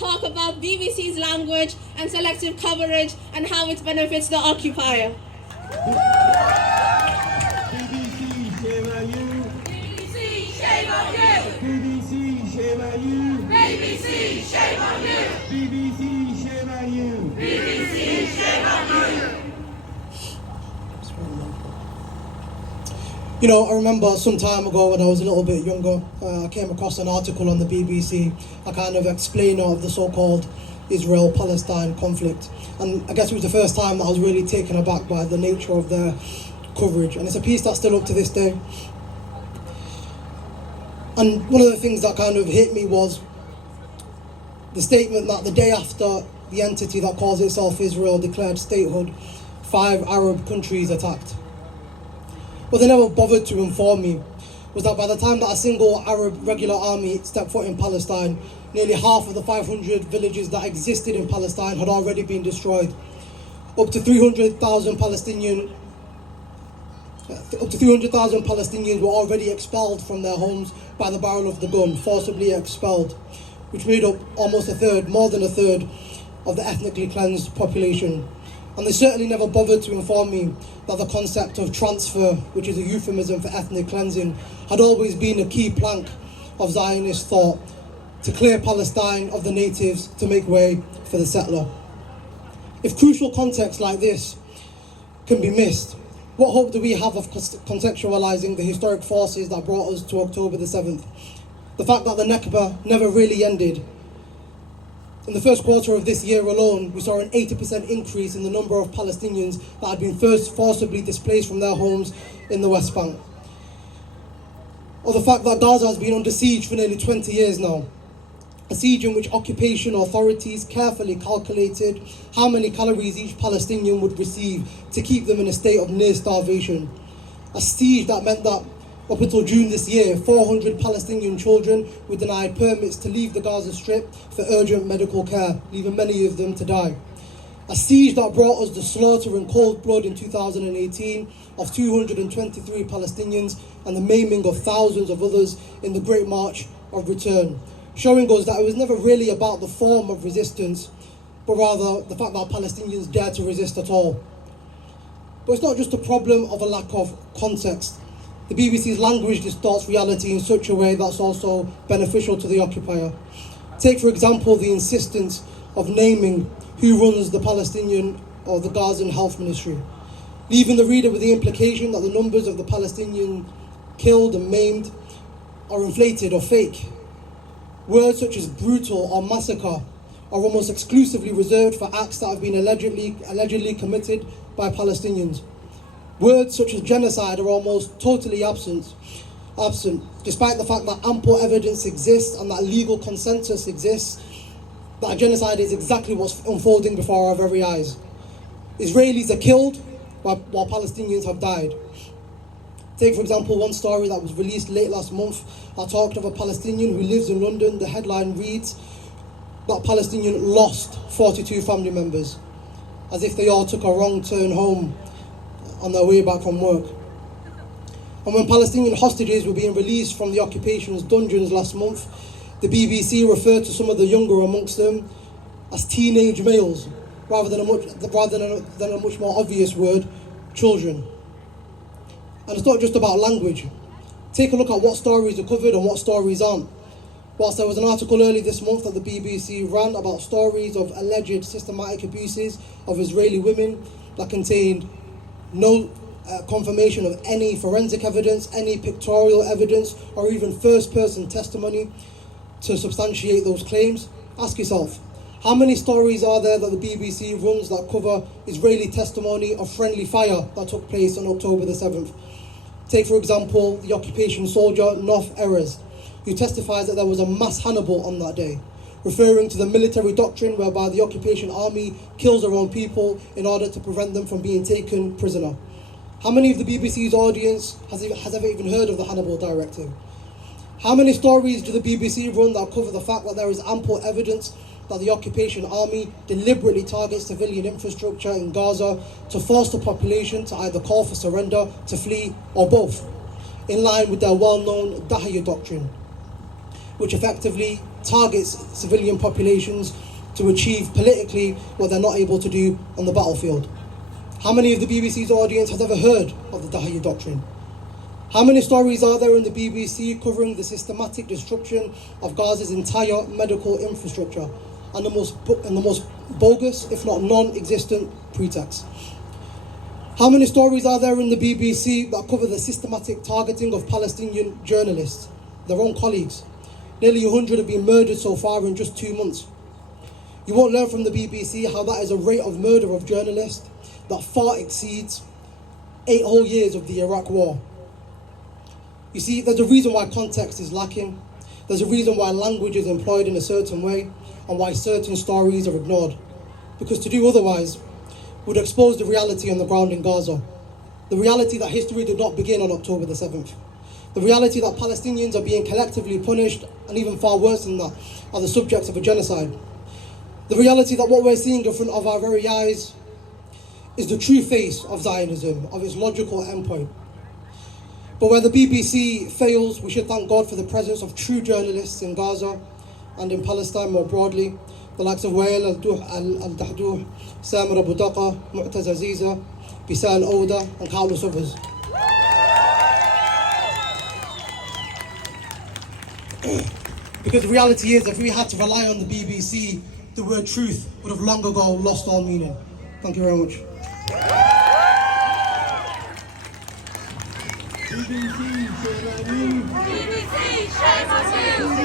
talk about BBC's language and selective coverage and how it benefits the occupier. BBC, shame on you. BBC, shame on you. BBC, shame on you. BBC, shame on you. BBC, shame on you. BBC, shame on you. You know, I remember some time ago when I was a little bit younger, I came across an article on the BBC, a kind of explainer of the so-called Israel-Palestine conflict. And I guess it was the first time that I was really taken aback by the nature of their coverage. And it's a piece that's still up to this day. And one of the things that kind of hit me was the statement that the day after the entity that calls itself Israel declared statehood, 5 Arab countries attacked. What they never bothered to inform me was that by the time that a single Arab regular army stepped foot in Palestine, nearly half of the 500 villages that existed in Palestine had already been destroyed. Up to 300,000 Palestinians were already expelled from their homes by the barrel of the gun, forcibly expelled, which made up almost a third, more than a third, of the ethnically cleansed population. And they certainly never bothered to inform me that the concept of transfer, which is a euphemism for ethnic cleansing, had always been a key plank of Zionist thought to clear Palestine of the natives to make way for the settler. If crucial context like this can be missed, what hope do we have of contextualizing the historic forces that brought us to October the 7th? The fact that the Nakba never really ended. In the first quarter of this year alone, we saw an 80% increase in the number of Palestinians that had been first forcibly displaced from their homes in the West Bank. Or the fact that Gaza has been under siege for nearly 20 years now. A siege in which occupation authorities carefully calculated how many calories each Palestinian would receive to keep them in a state of near starvation. A siege that meant that up until June this year, 400 Palestinian children were denied permits to leave the Gaza Strip for urgent medical care, leaving many of them to die. A siege that brought us the slaughter in cold blood in 2018 of 223 Palestinians and the maiming of thousands of others in the Great March of Return, showing us that it was never really about the form of resistance, but rather the fact that Palestinians dared to resist at all. But it's not just a problem of a lack of context. The BBC's language distorts reality in such a way that's also beneficial to the occupier. Take, for example, the insistence of naming who runs the Palestinian or the Gazan Health Ministry, leaving the reader with the implication that the numbers of the Palestinians killed and maimed are inflated or fake. Words such as brutal or massacre are almost exclusively reserved for acts that have been allegedly committed by Palestinians. Words such as genocide are almost totally absent, despite the fact that ample evidence exists and that legal consensus exists that genocide is exactly what's unfolding before our very eyes. Israelis are killed while Palestinians have died. Take, for example, one story that was released late last month that talked of a Palestinian who lives in London. The headline reads, that Palestinian lost 42 family members, as if they all took a wrong turn home on their way back from work. And when Palestinian hostages were being released from the occupation's dungeons last month, the BBC referred to some of the younger amongst them as teenage males, rather than a much more obvious word, children. And it's not just about language. Take a look at what stories are covered and what stories aren't. Whilst there was an article early this month that the BBC ran about stories of alleged systematic abuses of Israeli women that contained no confirmation of any forensic evidence, any pictorial evidence, or even first-person testimony to substantiate those claims, ask yourself, how many stories are there that the BBC runs that cover Israeli testimony of friendly fire that took place on October the 7th? Take, for example, the occupation soldier Nof Erez, who testifies that there was a mass Hannibal on that day, referring to the military doctrine whereby the occupation army kills their own people in order to prevent them from being taken prisoner. How many of the BBC's audience has ever even heard of the Hannibal Directive? How many stories do the BBC run that cover the fact that there is ample evidence that the occupation army deliberately targets civilian infrastructure in Gaza to force the population to either call for surrender, to flee, or both, in line with their well-known Dahya doctrine? which effectively targets civilian populations to achieve politically what they're not able to do on the battlefield. How many of the BBC's audience has ever heard of the Dahiyya doctrine? How many stories are there in the BBC covering the systematic destruction of Gaza's entire medical infrastructure and the most bogus, if not non-existent, pretext? How many stories are there in the BBC that cover the systematic targeting of Palestinian journalists, their own colleagues? Nearly 100 have been murdered so far in just 2 months. You won't learn from the BBC how that is a rate of murder of journalists that far exceeds 8 whole years of the Iraq War. You see, there's a reason why context is lacking. There's a reason why language is employed in a certain way and why certain stories are ignored. Because to do otherwise would expose the reality on the ground in Gaza. The reality that history did not begin on October the 7th. The reality that Palestinians are being collectively punished, and even far worse than that, are the subjects of a genocide. The reality that what we're seeing in front of our very eyes is the true face of Zionism, of its logical endpoint. But where the BBC fails, we should thank God for the presence of true journalists in Gaza and in Palestine more broadly, the likes of Wael al-Dahduh, Samir Abu Daqa, Mu'taz Aziza, Bisal Oda, and countless others. Because the reality is, if we had to rely on the BBC, the word truth would have long ago lost all meaning. Thank you very much. BBC, shame on you. BBC, shame on you.